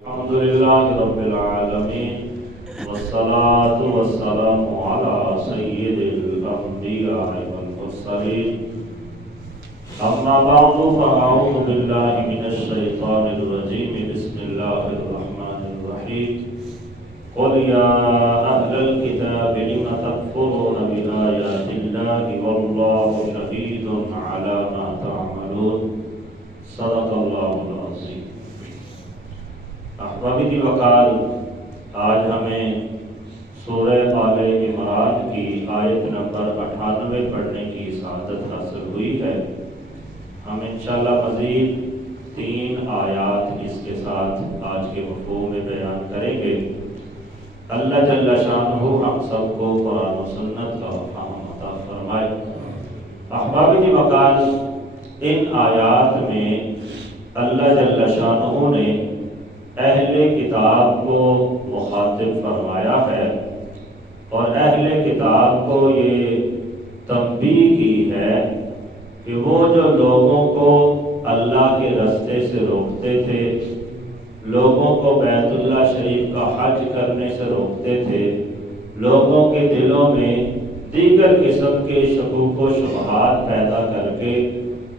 الحمد لله رب العالمين والصلاة والسلام على سيد الأنبياء والمرسلين أما بعد فأعوذ بالله من الشيطان الرجيم بسم الله الرحمن الرحيم قل يا أهل الكتاب لم تكفرون بآيات الله والله شهيد على ما تعملون صدق الله العظيم. احبابی کی وقار آج ہمیں سورہ آل عمران کی آیت نمبر 98 پڑھنے کی سعادت حاصل ہوئی ہے. ہم انشاءاللہ مزید 3 آیات اس کے ساتھ آج کے مفہوم میں بیان کریں گے. اللہ جل شانہ ہم سب کو قرآن و سنت کا فہم عطا فرمائے. احبابی کی وقار ان آیات میں اللہ جل شانہ نے اہل کتاب کو مخاطب فرمایا ہے اور اہل کتاب کو یہ تنبیہ کی ہے کہ وہ جو لوگوں کو اللہ کے راستے سے روکتے تھے، لوگوں کو بیت اللہ شریف کا حج کرنے سے روکتے تھے، لوگوں کے دلوں میں دیگر قسم کے شکوک و شبہات پیدا کر کے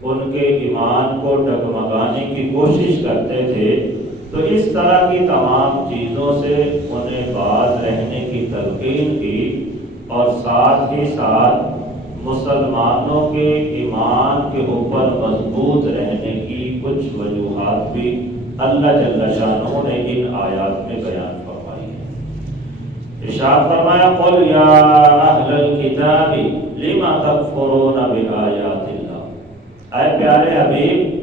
ان کے ایمان کو ڈگمگانے کی کوشش کرتے تھے، تو اس طرح کی تمام چیزوں سے انہیں باز رہنے کی تلقین کی اور ساتھ ہی ساتھ مسلمانوں کے ایمان کے اوپر مضبوط رہنے کی کچھ وجوہات بھی اللہ جل شانہ نے ان آیات میں بیان فرمائی ہے. ارشاد فرمایا قل یا اہل الکتاب لم تکفرون بآیات اللہ. اے پیارے حبیب،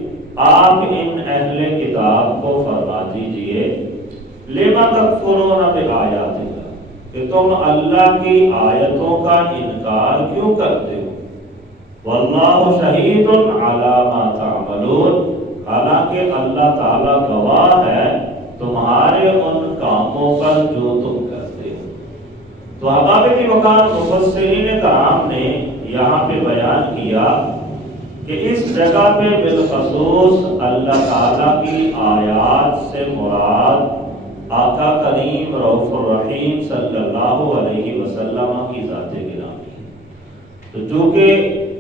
آپ ان اہل کتاب کو فرما دیجئے لما تکفرون بآیات اللہ، کہ تم اللہ کی آیتوں کا انکار کیوں کرتے ہو. واللہ شہید علی ما تعملون، حالانکہ اللہ تعالیٰ گواہ ہے تمہارے ان کاموں پر جو تم کرتے ہو. تو احباب کی وقار مفسرین کرام نے یہاں پہ بیان کیا کہ اس جگہ پہ بالخصوص اللہ تعالیٰ کی آیات سے مراد آقا کریم رؤوف الرحیم صلی اللہ علیہ وسلم کی ذات گرامی ہے. تو چونکہ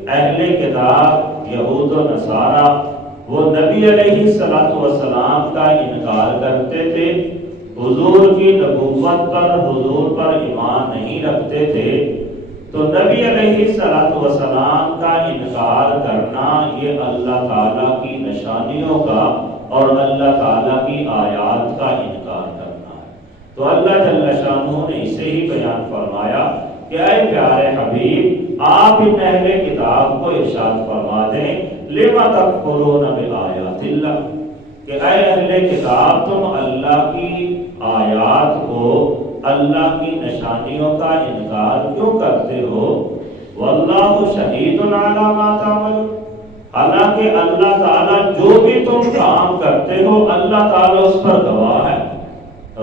اہل کتاب یہود و نصارہ وہ نبی علیہ السلام کا انکار کرتے تھے، حضور کی نبوت پر، حضور پر ایمان نہیں رکھتے تھے، تو نبی علیہ السلام کا انکار کرنا یہ اللہ تعالیٰ کی نشانیوں کا اور اللہ تعالیٰ کی آیات کا انکار کرنا ہے. تو اللہ جل شانہ نے اسے ہی بیان فرمایا کہ اے پیارے حبیب، آپ ان اہل کتاب کو ارشاد فرما دیں لما تکفرون بآیات اللہ، کہ اے اہل کتاب تم اللہ کی آیات کو، اللہ کی نشانیوں کا انکار کیوں کرتے ہو. واللہ شہید علی ما تعملون، حالانکہ اللہ تعالیٰ جو بھی تم کام کرتے ہو اللہ تعالیٰ اس پر گواہ ہے.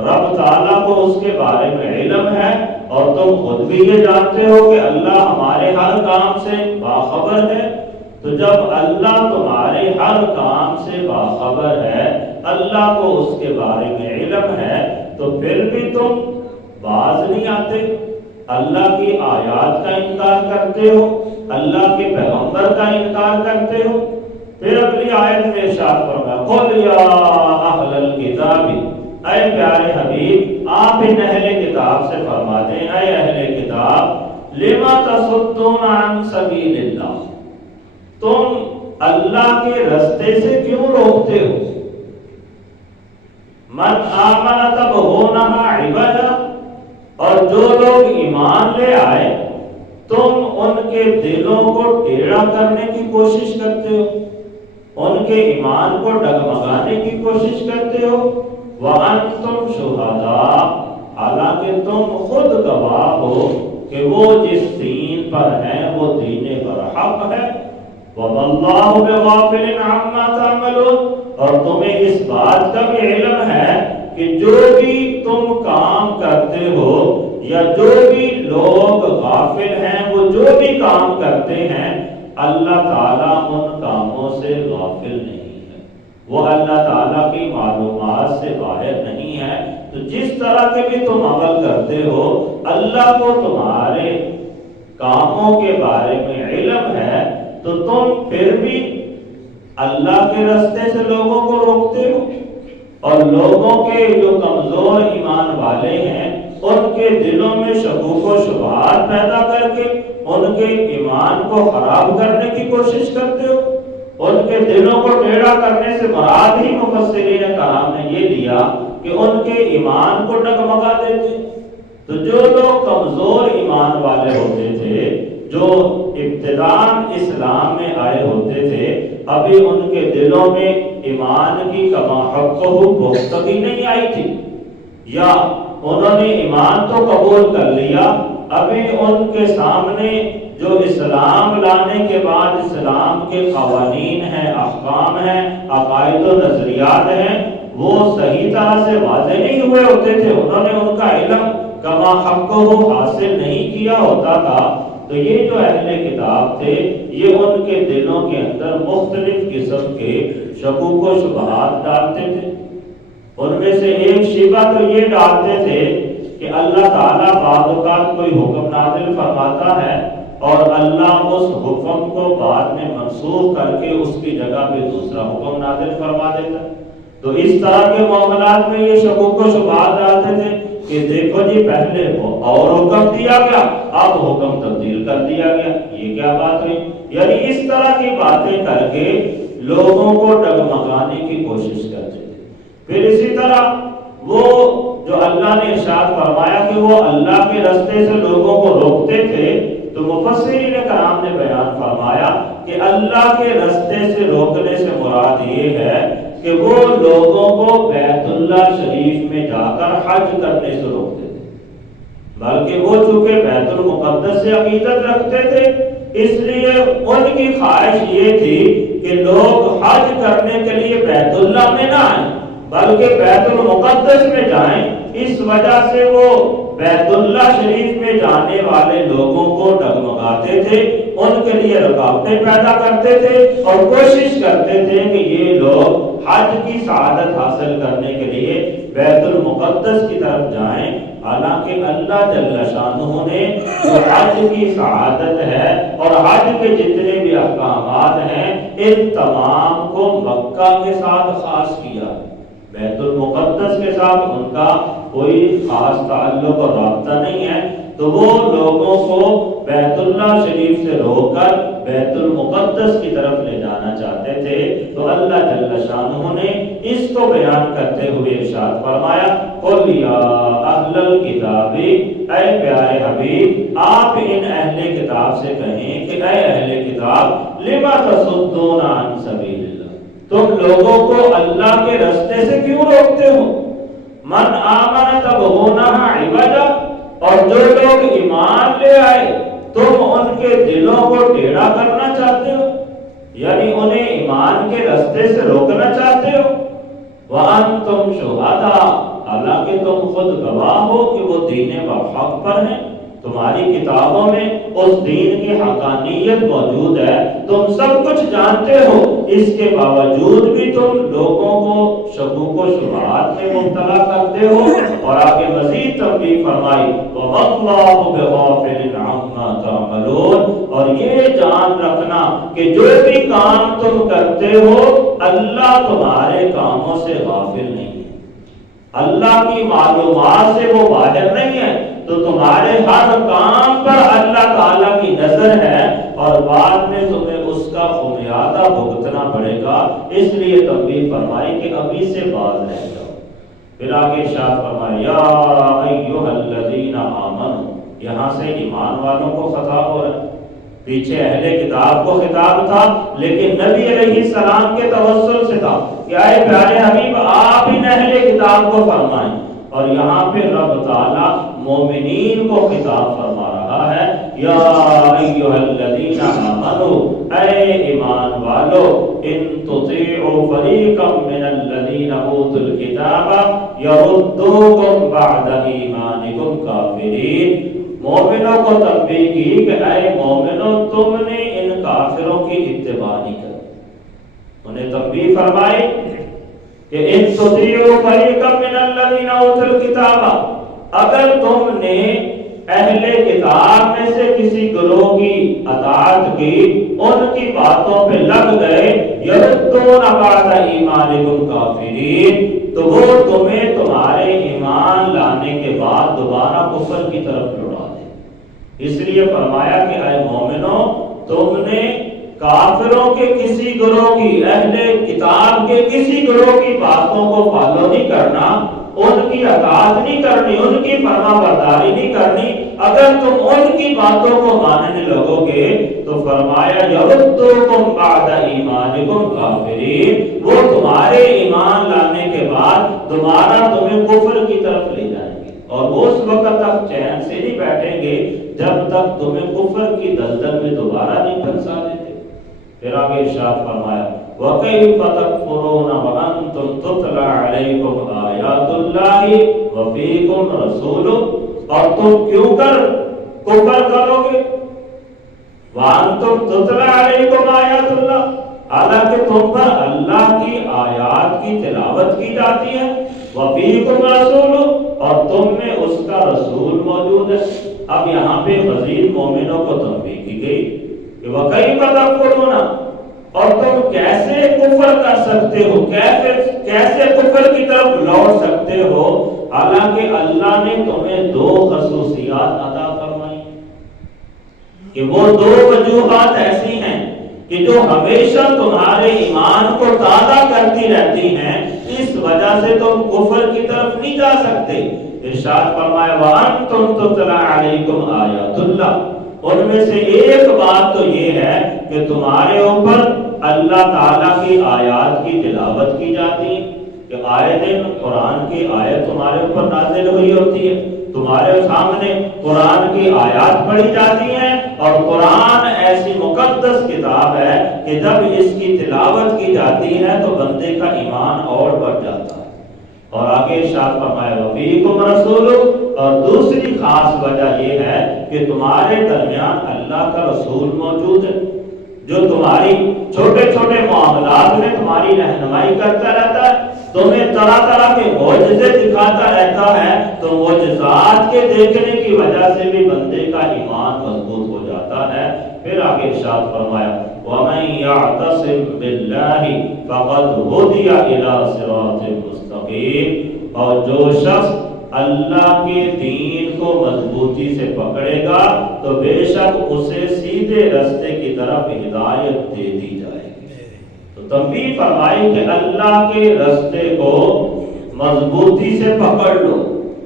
رب تعالیٰ کو اس کے بارے میں علم ہے اور تم خود بھی یہ جانتے ہو کہ اللہ ہمارے ہر کام سے باخبر ہے. تو جب اللہ تمہارے ہر کام سے باخبر ہے، اللہ کو اس کے بارے میں علم ہے، تو پھر بھی تم باز نہیں آتے، اللہ کی آیات کا انکار کرتے ہو، اللہ کے پیغمبر کا انکار کرتے ہو. پھر اگلی آیت میں ارشاد فرمایا قل یا اہل الکتاب، اے پیارے حبیب آپ ان اہل کتاب سے فرما دیں اے اہل کتاب لما تصدون عن سبیل اللہ، تم اللہ کے راستے سے کیوں روکتے ہو. من آمن تبغونها عوجا، اور جو لوگ ایمان لے آئے تم ان کے دلوں کو ٹیڑھا کرنے کی کوشش کرتے ہو، ان کے ایمان کو ڈگمگانے کی کوشش کرتے ہو. وَأَنْتُمْ شُهَدَاء، حالانکہ تم خود گواہ ہو کہ وہ جس دین پر ہیں وہ دین برحق ہے. وَمَا اللَّهُ بِغَافِلٍ عَمَّا تَعْمَلُونَ، اور تمہیں اس بات کا بھی علم ہے کہ جو بھی تم کام کرتے ہو یا جو بھی لوگ غافل ہیں وہ جو بھی کام کرتے ہیں اللہ تعالیٰ ان کاموں سے غافل نہیں ہے. وہ اللہ تعالیٰ کی معلومات سے باہر نہیں ہے۔ تو جس طرح کے بھی تم عمل کرتے ہو، اللہ کو تمہارے کاموں کے بارے میں علم ہے، تو تم پھر بھی اللہ کے راستے سے لوگوں کو روکتے ہو، اور لوگوں کے جو کمزور ایمان والے ہیں ان کے دلوں میں شکوک و شبہات پیدا کر کے ان کے ایمان کو خراب کرنے کی کوشش کرتے ہو۔ ان کے دلوں کو ٹیڑھا کرنے سے مراد ہی مفسرین کرام نے یہ لیا کہ ان کے ایمان کو ڈگمگا دیتے۔ تو جو لوگ کمزور ایمان والے ہوتے تھے، جو ابتداءً اسلام میں آئے ہوتے تھے، ابھی ان کے دلوں میں ایمان کی کما حق و پختگی نہیں آئی تھی، یا انہوں نے ایمان تو قبول کر لیا، ابھی ان کے سامنے جو اسلام لانے کے بعد اسلام کے قوانین ہیں، احکام ہیں، عقائد و نظریات ہیں، وہ صحیح طرح سے واضح نہیں ہوئے ہوتے تھے، انہوں نے ان کا علم کما حق کو حاصل نہیں کیا ہوتا تھا۔ تو یہ جو اہل کتاب تھے، یہ ان کے دلوں کے اندر مختلف قسم کے شکوک و شبہات ڈالتے تھے۔ ان میں سے ایک شبہ تو یہ ڈالتے تھے کہ اللہ تعالیٰ بعض اوقات کوئی حکم نازل فرماتا ہے اور اللہ اس حکم کو بعد میں منسوخ کر کے اس کی جگہ پہ دوسرا حکم نازل فرما دیتا ہے۔ تو اس طرح کے معاملات میں یہ شکوک و شبہات ڈالتے تھے کہ دیکھو جی پہلے اور حکم دیا گیا، اب حکم تبدیل کر دیا گیا، یہ کیا بات ہوئی؟ یعنی اس طرح کی باتیں کر کے لوگوں کو ڈگمگانے کی کوشش کرتے تھے۔ پھر اسی طرح وہ جو اللہ نے ارشاد فرمایا کہ وہ اللہ کے راستے سے لوگوں کو روکتے تھے، تو مفسرین کرام نے بیان فرمایا کہ اللہ کے راستے سے روکنے سے مراد یہ ہے کہ وہ لوگوں کو بیت اللہ شریف میں جا کر حج کرنے سے روکتے تھے، بلکہ وہ چونکہ بیت المقدس سے عقیدت رکھتے تھے، اس لیے ان کی خواہش یہ تھی کہ لوگ حج کرنے کے لیے بیت اللہ میں نہ آئیں بلکہ بیت المقدس میں جائیں۔ اس وجہ سے وہ بیت اللہ شریف میں جانے والے لوگوں کو ڈگمگاتے تھے، ان کے لیے رکاوٹیں پیدا کرتے تھے اور کوشش کرتے تھے کہ یہ لوگ حج کی سعادت حاصل کرنے کے لیے بیت المقدس کی طرف جائیں۔ حالانکہ اللہ جل شانہ نے جو حج کی سعادت ہے اور حج کے جتنے بھی احکامات ہیں، ان تمام کو مکہ کے ساتھ خاص کیا، بیت المقدس کے ساتھ ان کا کوئی خاص تعلق اور رابطہ نہیں ہے۔ تو وہ لوگوں کو بیت اللہ شریف سے روک کر بیت المقدس کی طرف لے جانا چاہتے تھے۔ تو اللہ جل شانہ نے اس کو بیان کرتے ہوئے ارشاد فرمایا، قُلْ يَا أَهْلَ الْكِتَابِ، اے پیارے حبیب آپ ان اہل کتاب سے کہیں کہ اے اہل کتاب، لِمَ تَصُدُّونَ عَنْ سَبِيلِ اللَّهِ، تم لوگوں کو اللہ کے راستے سے کیوں روکتے ہو؟ من آمن تبغونها عوجا، اور جو لوگ ایمان لے آئے تم ان کے دلوں کو ٹیڑھا کرنا چاہتے ہو، یعنی انہیں ایمان کے راستے سے روکنا چاہتے ہو۔ وَأَنْتُمْ شُهَدَاء، حالانکہ تم خود گواہ ہو کہ وہ دین حق پر ہیں، تمہاری کتابوں میں اس دین کی حقانیت موجود ہے، تم سب کچھ جانتے ہو، اس کے باوجود بھی تم لوگوں کو شکوک و شبہات میں مبتلا کرتے ہو۔ اور آگے مزید تنبیہ فرمائی، وَاللَّهُ بِغَافِلٍ عَمَّا تَعْمَلُونَ، اور یہ جان رکھنا کہ جو بھی کام تم کرتے ہو اللہ تمہارے کاموں سے غافل نہیں ہے، اللہ کی معلومات سے وہ باہر نہیں ہے، تو تمہارے ہر کام پر اللہ تعالیٰ کی نظر ہے اور بعد میں تمہیں اس کا خمیازہ بھگتنا پڑے گا۔ اس لیے تنبیہ فرمائی کہ ابھی سے باز رہ جاؤ۔ پھر آگے ارشاد فرمایا، یا ایھا الذین آمنوا، یہاں سے ایمان والوں کو خطاب ہو رہا ہے، پیچھے اہل کتاب کو خطاب تھا لیکن نبی علیہ السلام کے توسل سے تھا کہ اے پیارے حبیب آپ ان اہل کتاب کو فرمائیں، اور یہاں پہ رب تعالیٰ مومنین کو خطاب فرما رہا ہے، یا ایھا الذین آمنوا، اے ایمان والو، ان تطیعوا فریقا من الذین اوتوا الکتاب یردوکم بعد ایمانکم کافرین۔ مومنوں کو تنبیہ کی کہ اے مومنوں تم نے ان کافروں کی اتباع نہیں کی، انہیں تنبیہ فرمائی کہ ان تطیعوا فریقا من الذین اوتوا الکتاب، اگر تم نے اہل کتاب میں سے کسی گروہ کی اطاعت کی، ان کی باتوں پہ لگ گئے، یردون بعد ایمانکم کافرین، تو وہ تمہیں تمہارے ایمان لانے کے بعد دوبارہ کفر کی طرف لوٹا دے۔ اس لیے فرمایا کہ اے مومنو، تم نے کافروں کے کسی گروہ کی، اہل کتاب کے کسی گروہ کی باتوں کو فالو نہیں کرنا، ان کی اطاعت نہیں کرنی، ان کی فرما برداری نہیں کرنی۔ اگر تم ان کی باتوں کو ماننے لگو گے تو فرمایا یردوکم بعد ایمانکم کافرین، وہ تمہارے ایمان لانے کے بعد دوبارہ تمہیں کفر کی طرف لے جائیں گے، اور وہ اس وقت تک چین سے نہیں بیٹھیں گے جب تک تمہیں کفر کی دلدل میں دوبارہ نہیں پھنسا دیتے۔ پھر آگے ارشاد فرمایا وَكَيْفَ تَكْفُرُونَ وَأَنْتُمْ تُتْلَى عَلَيْكُمْ آيَاتُ اللَّهِ وَفِيكُمْ رَسُولُهُ، اور تم کیوں کر کفر کرو گے؟ وَأَنْتُمْ تُتْلَى عَلَيْكُمْ آيَاتُ اللَّهِ، حالانکہ تم پر اللہ کی آیات کی تلاوت کی جاتی ہے، وَفِيكُمْ رَسُولُهُ، اور تم میں اس کا رسول موجود ہے۔ اب یہاں پہ مزید مومنوں کو تنبیہ کی گئی کہ وَكَيْفَ تَكْفُرُونَ، اور تم کیسے کفر کر سکتے ہو، کیسے کفر کی طرف لوٹ سکتے ہو، حالانکہ اللہ نے تمہیں دو خصوصیات عطا فرمائی کہ وہ دو وجوہات ایسی ہیں کہ جو ہمیشہ تمہارے ایمان کو تازہ کرتی رہتی ہیں، اس وجہ سے تم کفر کی طرف نہیں جا سکتے۔ ارشاد فرمایا وَأَنْتُمْ تُتْلَى عَلَيْكُمْ آیَاتُ اللَّهِ، ان میں سے ایک بات تو یہ ہے کہ تمہارے اوپر اللہ تعالیٰ کی آیات کی تلاوت کی جاتی ہے، کہ آئے دن قرآن کی آیت تمہارے اوپر نازل ہوئی ہوتی ہے، تمہارے سامنے قرآن کی آیات پڑھی جاتی ہیں، اور قرآن ایسی مقدس کتاب ہے کہ جب اس کی تلاوت کی جاتی ہے تو بندے کا ایمان اور بڑھ جاتا ہے۔ اور آگے ارشاد فرمایا وَفِيكُمْ رَسُولُهُ، اور دوسری خاص وجہ یہ ہے کہ تمہارے درمیان اللہ کا رسول موجود ہے، جو تمہاری چھوٹے چھوٹے معاملات میں تمہاری رہنمائی کرتا رہتا ہے، تمہیں طرح طرح کے معجزے دکھاتا رہتا ہے، تو معجزات کے دیکھنے کی وجہ سے بھی بندے کا ایمان مضبوط ہو جاتا ہے۔ پھر آگے ارشاد فرمایا وَمَن يَعْتَصِم بِاللَّهِ فَقَدْ هُدِيَ إِلَى صِرَاطٍ مُسْتَقِيمٍ، اور جو شخص اللہ کے دین کو مضبوطی سے پکڑے گا تو بے شک اسے سیدھے راستے کی طرف ہدایت دے دی جائے گی۔ تو تنبیہ فرمائی کہ اللہ کے راستے کو مضبوطی سے پکڑ لو،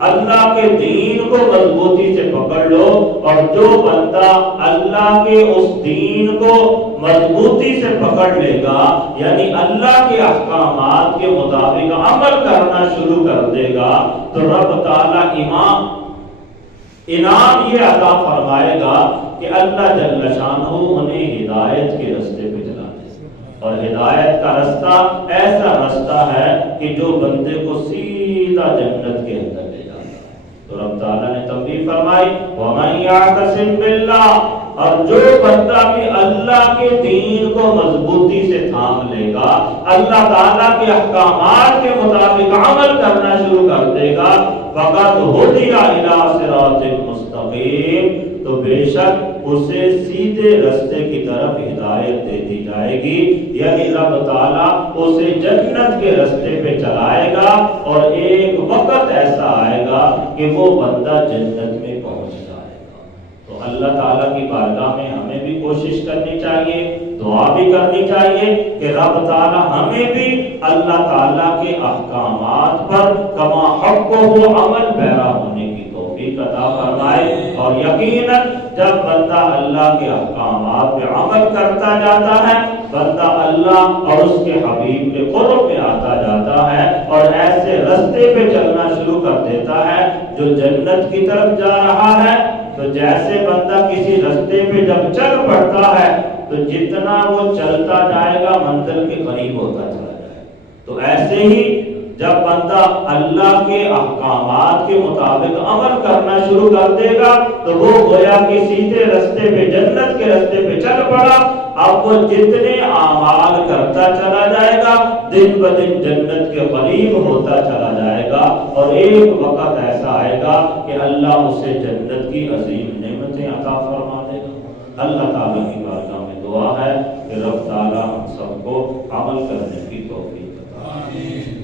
اللہ کے دین کو مضبوطی سے پکڑ لو، اور جو بندہ اللہ کے اس دین کو مضبوطی سے پکڑ لے گا، یعنی اللہ کے احکامات کے مطابق عمل کرنا شروع کر دے گا، تو رب تعالیٰ انعام یہ عطا فرمائے گا کہ اللہ جل شانہ انہیں ہدایت کے راستے پہ چلا دے، اور ہدایت کا راستہ ایسا راستہ ہے کہ جو بندے کو سیدھا جنت کے اندر لے جاتا ہے۔ تو رب تعالیٰ نے تنبیہ فرمائی وَمَن يَعْتَصِم بِاللَّهِ، اور جو بندہ بھی اللہ کے دین کو مضبوطی سے تھام لے گا، اللہ تعالیٰ کے احکامات کے مطابق عمل کرنا شروع کر دے گا، فَقَدْ هُدِيَ إِلَى صِرَاطٍ مُسْتَقِيمٍ، تو بے شک اسے سیدھے راستے کی طرف ہدایت دے دی جائے گی، یعنی رب تعالیٰ اسے جنت کے راستے پہ چلائے گا، اور ایک وقت ایسا آئے گا کہ وہ بندہ جنت میں پہنچ جائے گا۔ تو اللہ تعالیٰ کی بارگاہ میں ہمیں بھی کوشش کرنی چاہیے، دعا بھی کرنی چاہیے کہ رب تعالیٰ ہمیں بھی اللہ تعالیٰ کے احکامات پر کما حقہ عمل پیرا ہونے کی توفیق عطا فرمائے۔ اور یقیناً جب بندہ اللہ کے احکامات پہ عمل کرتا جاتا ہے، بندہ اللہ اور اس کے حبیب کے قرب میں آتا جاتا ہے، اور ایسے راستے پہ چلنا شروع کر دیتا ہے جو جنت کی طرف جا رہا ہے۔ تو جیسے بندہ کسی راستے پہ جب چل پڑتا ہے تو جتنا وہ چلتا جائے گا منزل کے قریب ہوتا چلا جائے گا، تو ایسے ہی جب بندہ اللہ کے احکامات کے مطابق عمل کرنا شروع کر دے گا تو وہ گویا کہ سیدھے راستے پہ، جنت کے راستے پہ چل پڑا، اب وہ جتنے اعمال کرتا چلا جائے گا دن بدن جنت کے قریب ہوتا چلا جائے گا، اور ایک وقت ایسا آئے گا کہ اللہ اسے جنت کی عظیم نعمتیں عطا فرما دے گا۔ اللہ تعالیٰ کی بارگاہ میں دعا ہے کہ رب تعالیٰ ہم سب کو عمل کرنے کی توفیق عطا فرمائے۔